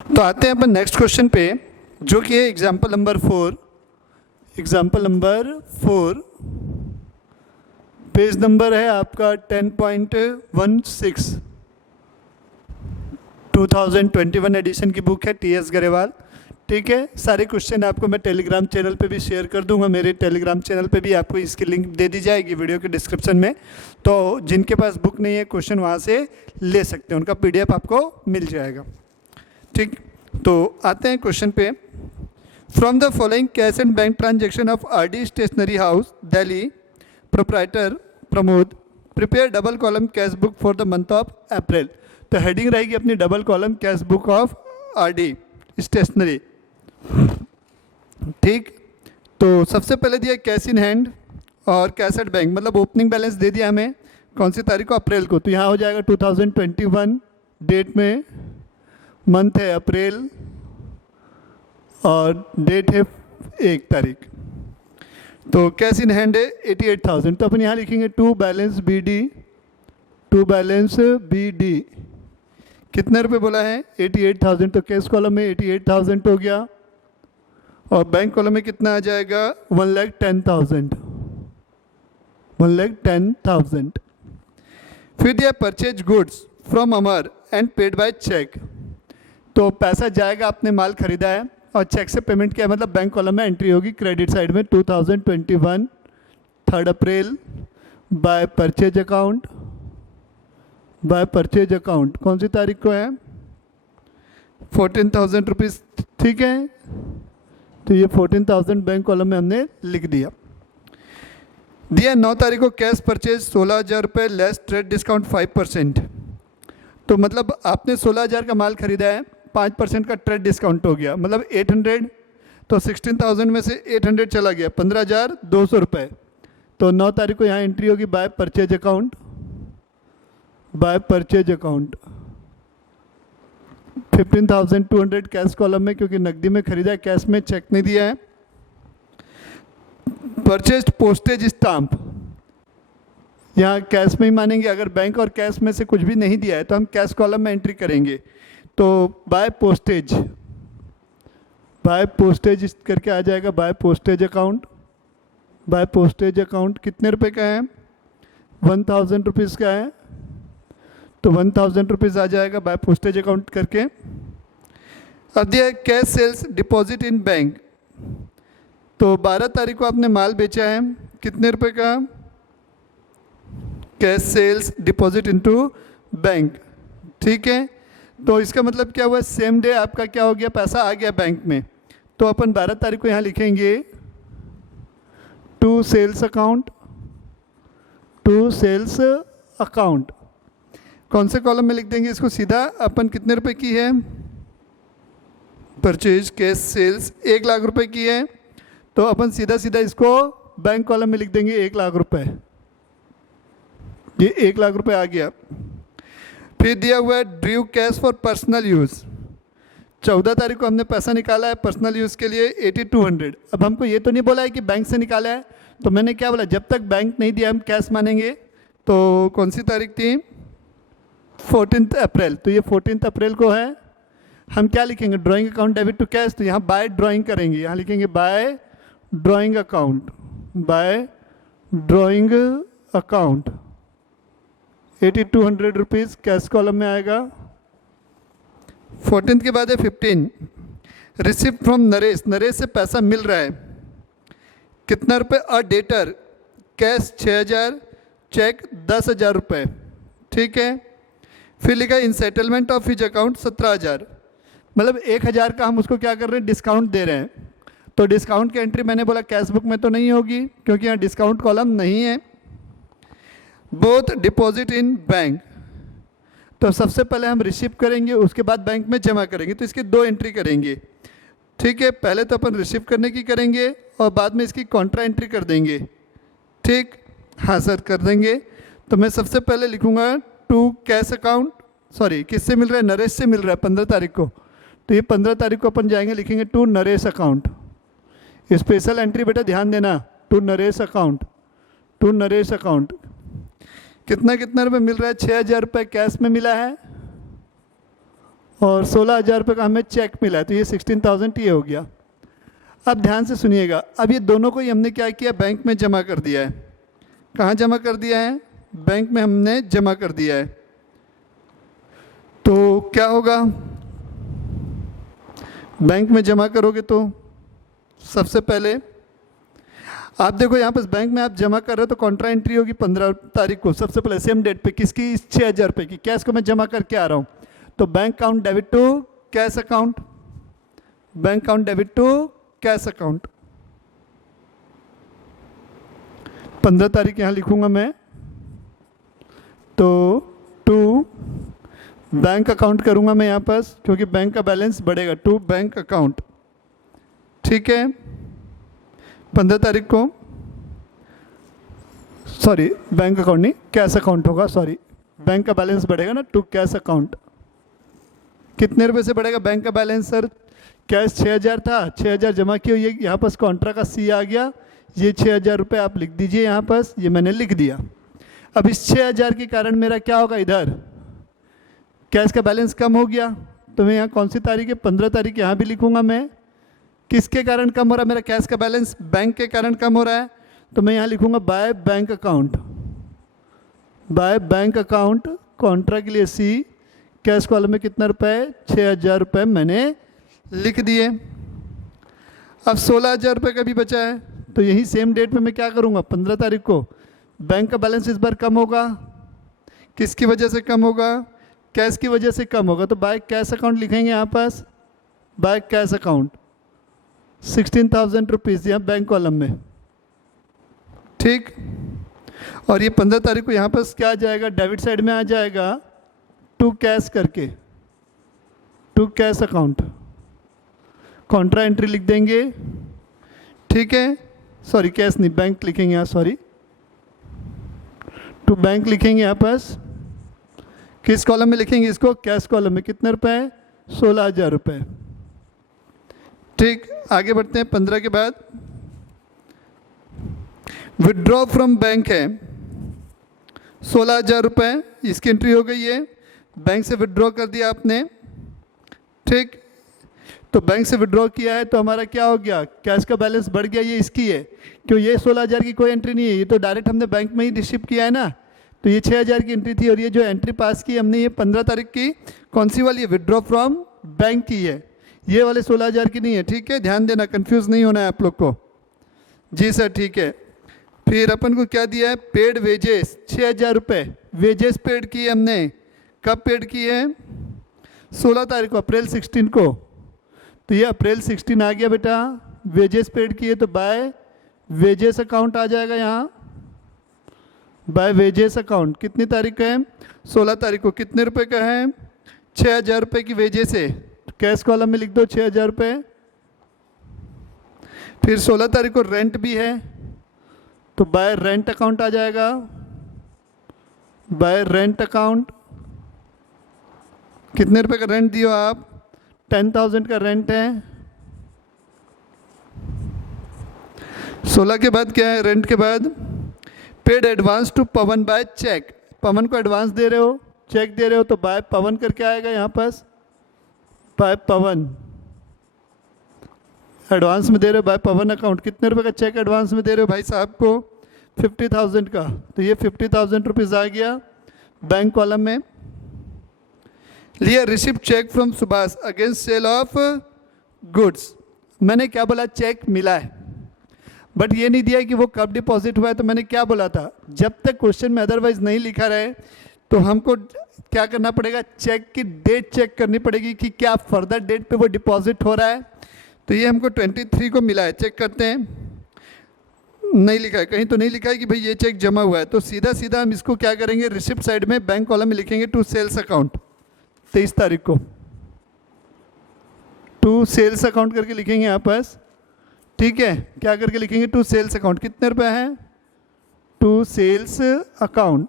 तो आते हैं अपन नेक्स्ट क्वेश्चन पे, जो कि है example number 4। Example number 4 page number है आपका 10.16, 2021 एडिशन की बुक है, टीएस गरेवाल। ठीक है, सारे क्वेश्चन आपको मैं टेलीग्राम चैनल पे भी शेयर कर दूंगा। मेरे टेलीग्राम चैनल पे भी आपको इसकी लिंक दे दी जाएगी वीडियो के डिस्क्रिप्शन में। तो जिनके पास बुक नहीं है क्वेश्चन वहाँ से ले सकते हैं, उनका पीडीएफ आपको मिल जाएगा। ठीक, तो आते हैं क्वेश्चन पे। From the following cash and bank transaction of RD stationery house Delhi, proprietor Pramod, prepare double column cash book for the month of April. तो हेडिंग रहेगी अपनी double column cash book of RD stationery. ठीक, तो सबसे पहले दिया cash in hand और cash at bank, मतलब ओपनिंग बैलेंस दे दिया हमें कौन सी तारीख को, अप्रैल को। तो यहाँ हो जाएगा 2021 डेट में, मंथ है अप्रैल और डेट है 1 तारीख। तो कैश इन हैंड है 88,000। तो अपन यहाँ लिखेंगे to balance B D, to balance B D कितने रुपए बोला है 88,000। तो कैश कॉलम में 88,000 हो गया और बैंक कॉलम में कितना आ जाएगा 1,10,000, 1,10,000। फिर दिया purchase goods from Amar and paid by cheque. तो पैसा जाएगा, आपने माल खरीदा है और चेक से पेमेंट किया, मतलब बैंक कॉलम में एंट्री होगी क्रेडिट साइड में 2021 3 April by purchase account, by purchase account कौन सी तारीख को है 14,000 रुपीज़। ठीक है, तो ये 14,000 बैंक कॉलम में हमने लिख दिया। 9 तारीख को कैश परचेज 16,000 रुपये लेस ट्रेड डिस्काउंट 5%। तो मतलब आपने 16,000 का माल खरीदा है, 5% का ट्रेड डिस्काउंट हो गया, मतलब 800। तो 16,000 में से 800 चला गया, 15,200 रुपये। तो 9 तारीख को यहाँ एंट्री होगी bye purchase account, by purchase account 15,200 cash column में, क्योंकि नकदी में खरीदा है, कैश में चेक नहीं दिया है। परचेज पोस्टेज स्टाम्प, यहाँ कैश में ही मानेंगे, अगर बैंक और कैश में से कुछ भी नहीं दिया है तो हम कैश कॉलम में एंट्री करेंगे। तो बाय पोस्टेज, बाय पोस्टेज करके आ जाएगा by postage account. By postage account कितने रुपए का है 1,000 रुपीज़ का है, तो 1,000 रुपीज़ आ जाएगा बाय पोस्टेज अकाउंट करके। अब दिया cash sales deposit in bank. तो 12 तारीख को आपने माल बेचा है, कितने रुपए का cash sales deposit into bank. ठीक है, तो इसका मतलब क्या हुआ, सेम डे आपका क्या हो गया, पैसा आ गया बैंक में। तो अपन 12 तारीख को यहाँ लिखेंगे to sales account, to sales account कौन से कॉलम में लिख देंगे इसको सीधा। अपन कितने रुपए की है परचेज कैश सेल्स 1 लाख रुपए की है, तो अपन सीधा सीधा इसको बैंक कॉलम में लिख देंगे 1 लाख रुपए। ये 1 लाख रुपए आ गया। फिर दिया हुआ है Drew cash for personal use. 14 तारीख को हमने पैसा निकाला है पर्सनल यूज़ के लिए 8,200। अब हमको ये तो नहीं बोला है कि बैंक से निकाला है, तो मैंने क्या बोला, जब तक बैंक नहीं दिया हम कैश मानेंगे। तो कौन सी तारीख थी 14 अप्रैल। तो ये 14 अप्रैल को है। हम क्या लिखेंगे, drawing account debit to cash. तो यहाँ बाय ड्राइंग करेंगे, यहाँ लिखेंगे by drawing account, by drawing account 8,200 rupees cash column में आएगा। 14 के बाद है 15 रिसिप्ट फ्रॉम नरेश। नरेश से पैसा मिल रहा है, कितना रुपए, अ डेटर कैश 6,000, चेक 10,000 रुपये। ठीक है, फिर लिखा इन सेटलमेंट ऑफ हिज अकाउंट 17,000, मतलब 1,000 का हम उसको क्या कर रहे हैं, डिस्काउंट दे रहे हैं। तो डिस्काउंट की एंट्री मैंने बोला कैश बुक में तो नहीं होगी, क्योंकि यहाँ डिस्काउंट कॉलम नहीं है। बोथ डिपॉजिट इन बैंक, तो सबसे पहले हम रिसीव करेंगे, उसके बाद बैंक में जमा करेंगे, तो इसकी 2 एंट्री करेंगे। ठीक है, पहले तो अपन रिसीव करने की करेंगे और बाद में इसकी कॉन्ट्रा एंट्री कर देंगे। ठीक, हाँ सर कर देंगे। तो मैं सबसे पहले लिखूँगा टू कैश अकाउंट, सॉरी किससे मिल रहा है, नरेश से मिल रहा है 15 तारीख को। तो ये 15 तारीख को अपन जाएंगे, लिखेंगे to Naresh account. Special entry बेटा ध्यान देना, to Naresh account, to Naresh account. कितना कितना रुपये मिल रहा है, 6,000 रुपये कैश में मिला है और 16,000 रुपये का हमें चेक मिला है, तो ये 16,000 ये हो गया। अब ध्यान से सुनिएगा, अब ये दोनों को ही हमने क्या किया, बैंक में जमा कर दिया है। कहाँ जमा कर दिया है, बैंक में हमने जमा कर दिया है। तो क्या होगा, बैंक में जमा करोगे तो सबसे पहले आप देखो यहाँ पर बैंक में आप जमा कर रहे हो तो कॉन्ट्रा एंट्री होगी 15 तारीख को, सबसे पहले सेम डेट पे। किसकी, 6,000 रुपये की कैश को मैं जमा करके आ रहा हूँ। तो bank account debit to cash account, bank account debit to cash account. 15 तारीख यहाँ लिखूंगा मैं, तो टू बैंक अकाउंट करूंगा मैं यहाँ पर, क्योंकि बैंक का बैलेंस बढ़ेगा, टू बैंक अकाउंट। ठीक है, 15 तारीख को, सॉरी बैंक अकाउंट नहीं कैश अकाउंट होगा, सॉरी बैंक का बैलेंस बढ़ेगा ना, टू कैश अकाउंट। कितने रुपए से बढ़ेगा बैंक का बैलेंस सर, कैश 6,000 था, 6,000 जमा किए, ये यहाँ पर कॉन्ट्रा का सी आ गया, ये 6,000 रुपये आप लिख दीजिए यहाँ पर, ये मैंने लिख दिया। अब इस 6,000 के कारण मेरा क्या होगा, इधर कैश का बैलेंस कम हो गया, तो मैं यहाँ कौन सी तारीख है, 15 तारीख यहाँ भी लिखूंगा मैं। किसके कारण कम हो रहा है मेरा कैश का बैलेंस, बैंक के कारण कम हो रहा है, तो मैं यहाँ लिखूंगा by bank account, by bank account, Contra के लिए सी, कैश कॉलम में कितना रुपए, 6,000 रुपये मैंने लिख दिए। अब 16,000 रुपये का भी बचा है, तो यही सेम डेट पे मैं क्या करूँगा, 15 तारीख को बैंक का बैलेंस इस बार कम होगा। किसकी वजह से कम होगा, कैश की वजह से कम होगा, तो बाय कैश अकाउंट लिखेंगे यहाँ पास, बाय कैश अकाउंट 16,000 रुपीज़ यहाँ बैंक कॉलम में। ठीक, और ये 15 तारीख को यहाँ पर क्या आ जाएगा, डेबिट साइड में आ जाएगा टू कैश करके, to cash account, contra entry लिख देंगे। ठीक है, सॉरी कैश नहीं बैंक लिखेंगे यहाँ, सॉरी टू बैंक लिखेंगे यहाँ पास। किस कॉलम में लिखेंगे इसको, कैश कॉलम में। कितने रुपए, 16,000 रुपये। ठीक, आगे बढ़ते हैं। 15 के बाद विड्रॉ फ्रॉम बैंक है 16,000 रुपये, इसकी एंट्री हो गई है, बैंक से विड्रॉ कर दिया आपने। ठीक, तो बैंक से विड्रॉ किया है तो हमारा क्या हो गया, कैश का बैलेंस बढ़ गया, ये इसकी है, क्यों ये 16,000 की कोई एंट्री नहीं है, ये तो डायरेक्ट हमने बैंक में ही रिसीव किया है ना, तो ये 6,000 की एंट्री थी, और ये जो एंट्री पास की हमने ये 15 तारीख की, कौन सी वाली है, विड्रॉ फ्रॉम बैंक की है, ये वाले 16,000 की नहीं है। ठीक है, ध्यान देना, कंफ्यूज नहीं होना है आप लोग को। जी सर ठीक है। फिर अपन को क्या दिया है, पेड वेजेस 6,000 रुपये, वेजेस पेड की है हमने। कब पेड की है, 16 तारीख को, अप्रैल 16 को, तो ये अप्रैल 16 आ गया बेटा, वेजेस पेड की है, तो बाय वेजेस अकाउंट आ जाएगा यहाँ, बाय वेजेस अकाउंट। कितनी तारीख का है, 16 तारीख को। कितने रुपए का है, 6,000 रुपये की वेजेस है, कैश कॉलम में लिख दो 6,000 रुपये। फिर 16 तारीख को रेंट भी है, तो बाय रेंट अकाउंट आ जाएगा, बाय रेंट अकाउंट। कितने रुपए का रेंट दियो आप, 10,000 का रेंट है। 16 के बाद क्या है, रेंट के बाद paid advance to Pawan by cheque, Pawan को एडवांस दे रहे हो, चेक दे रहे हो, तो बाय पवन करके आएगा यहाँ पास, बाय पवन, एडवांस में दे रहे हो बाय पवन अकाउंट। कितने रुपए का चेक एडवांस में दे रहे हो भाई साहब को, 50,000 का, तो ये 50,000 रुपीज़ आ गया बैंक कॉलम में। लिया receipt cheque from Subhash against sale of goods, मैंने क्या बोला, चेक मिला है, बट ये नहीं दिया कि वो कब डिपॉजिट हुआ है। तो मैंने क्या बोला था, जब तक क्वेश्चन में अदरवाइज नहीं लिखा रहे तो हमको क्या करना पड़ेगा, चेक की डेट चेक करनी पड़ेगी कि क्या फर्दर डेट पे वो डिपॉजिट हो रहा है। तो ये हमको 23 को मिला है, चेक करते हैं, नहीं लिखा है कहीं, तो नहीं लिखा है कि भाई ये चेक जमा हुआ है, तो सीधा सीधा हम इसको क्या करेंगे, रिसिप्ट साइड में बैंक कॉलम में लिखेंगे टू सेल्स अकाउंट, 23 तारीख को टू सेल्स अकाउंट करके लिखेंगे यहाँ पास। ठीक है, क्या करके लिखेंगे, टू सेल्स अकाउंट। कितने रुपए हैं, to sales account,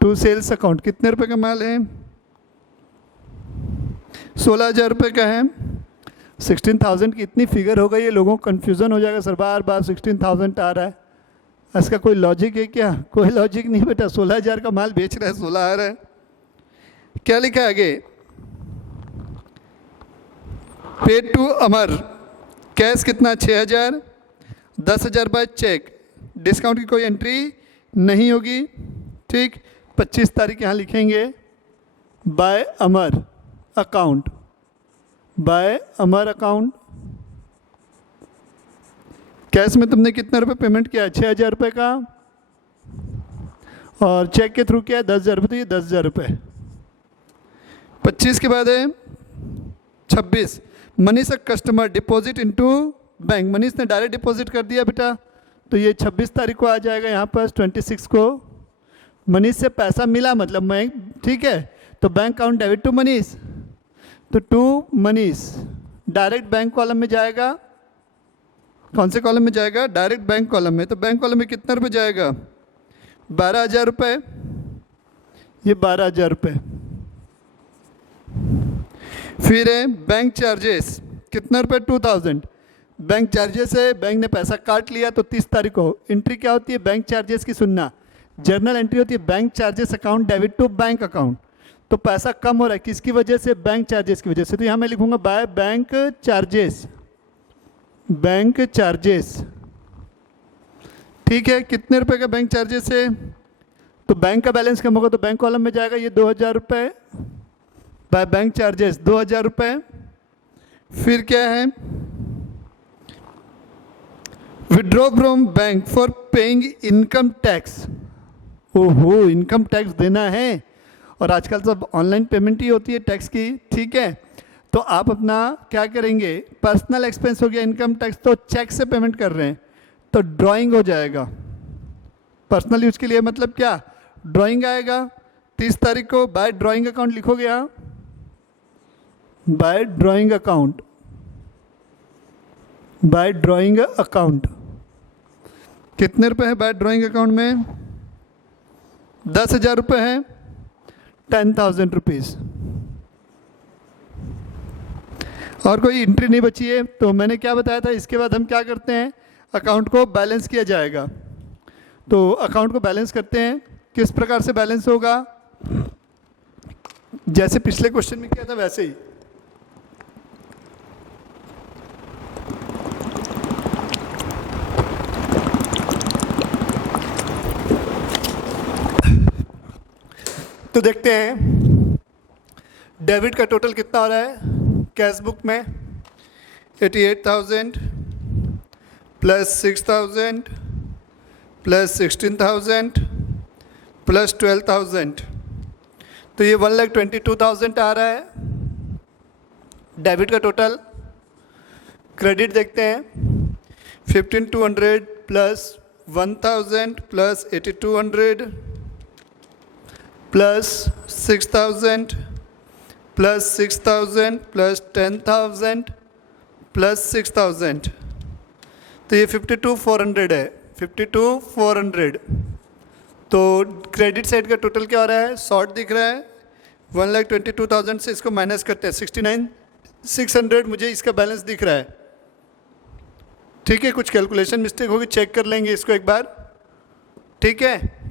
to sales account. कितने रुपए का माल है, 16,000 रुपये का है। 16,000 की इतनी फिगर हो गई है, लोगों को कन्फ्यूज़न हो जाएगा, सर बार बार 16,000 आ रहा है, इसका कोई लॉजिक है क्या, कोई लॉजिक नहीं बेटा, 16,000 का माल बेच रहा है, 16 आ रहा है। क्या लिखा है आगे, पेड टू अमर, कैश कितना 6,000, 10,000 बाय चेक, डिस्काउंट की कोई एंट्री नहीं होगी। ठीक, 25 तारीख यहाँ लिखेंगे, बाय अमर अकाउंट, बाय अमर अकाउंट। कैश में तुमने कितने रुपए पेमेंट किया, 6,000 रुपये का, और चेक के थ्रू किया है 10,000 रुपये, तो ये 10,000 रुपये। 25 के बाद है 26, Manish a customer deposit into bank, Manish ने डायरेक्ट डिपॉजिट कर दिया बेटा, तो ये 26 तारीख को आ जाएगा यहाँ पर। 26 को मनीष से पैसा मिला, मतलब मैं, ठीक है, तो bank account debit to Manish, तो to Manish direct bank column में जाएगा। कौन से कॉलम में जाएगा, डायरेक्ट बैंक कॉलम में। तो बैंक कॉलम में कितना रुपये जाएगा, 12,000 रुपये, ये 12,000 रुपये। फिर है बैंक चार्जेस, कितना रुपये, 2,000, बैंक चार्जेस है, बैंक ने पैसा काट लिया, तो 30 तारीख को एंट्री क्या होती है, बैंक चार्जेस की सुनना, जर्नल एंट्री होती है bank charges account debit to bank account. तो पैसा कम हो रहा है किसकी वजह से, बैंक चार्जेस की वजह से, तो यहाँ मैं लिखूंगा by bank charges, bank charges. ठीक है, कितने रुपए का बैंक चार्जेस है, तो बैंक का बैलेंस कम होगा तो बैंक कॉलम में जाएगा, ये 2,000 रुपये बाय बैंक चार्जेस, 2,000 रुपये। फिर क्या है, withdraw from bank for paying income tax, ओहो इनकम टैक्स देना है, और आजकल सब ऑनलाइन पेमेंट ही होती है टैक्स की। ठीक है, तो आप अपना क्या करेंगे, पर्सनल एक्सपेंस हो गया इनकम टैक्स, तो चेक से पेमेंट कर रहे हैं तो ड्राइंग हो जाएगा। पर्सनल यूज के लिए मतलब क्या, ड्राइंग आएगा। 30 तारीख को बाय ड्राइंग अकाउंट लिखोगे, यहाँ by drawing account, by drawing account. कितने रुपए है बाय ड्राइंग अकाउंट में, 10,000 रुपये है, 10,000 रुपीज़। और कोई एंट्री नहीं बची है, तो मैंने क्या बताया था, इसके बाद हम क्या करते हैं, अकाउंट को बैलेंस किया जाएगा। तो अकाउंट को बैलेंस करते हैं, किस प्रकार से बैलेंस होगा, जैसे पिछले क्वेश्चन में किया था वैसे ही। तो देखते हैं डेबिट का टोटल कितना हो रहा है, कैश बुक में 88,000 प्लस 6,000 प्लस 16,000 प्लस 12,000, तो ये 1,22,000 आ रहा है डेबिट का टोटल। क्रेडिट देखते हैं, 15,200 plus 1,000 plus 8,200 plus 6,000 plus 6,000 plus 10,000 plus 6,000, तो ये 52,400 है, 52,400। तो क्रेडिट साइड का टोटल क्या हो रहा है, शॉर्ट दिख रहा है, 1,22,000 से इसको माइनस करते हैं, 69,600 मुझे इसका बैलेंस दिख रहा है। ठीक है, कुछ कैलकुलेशन मिस्टेक होगी, चेक कर लेंगे इसको एक बार। ठीक है।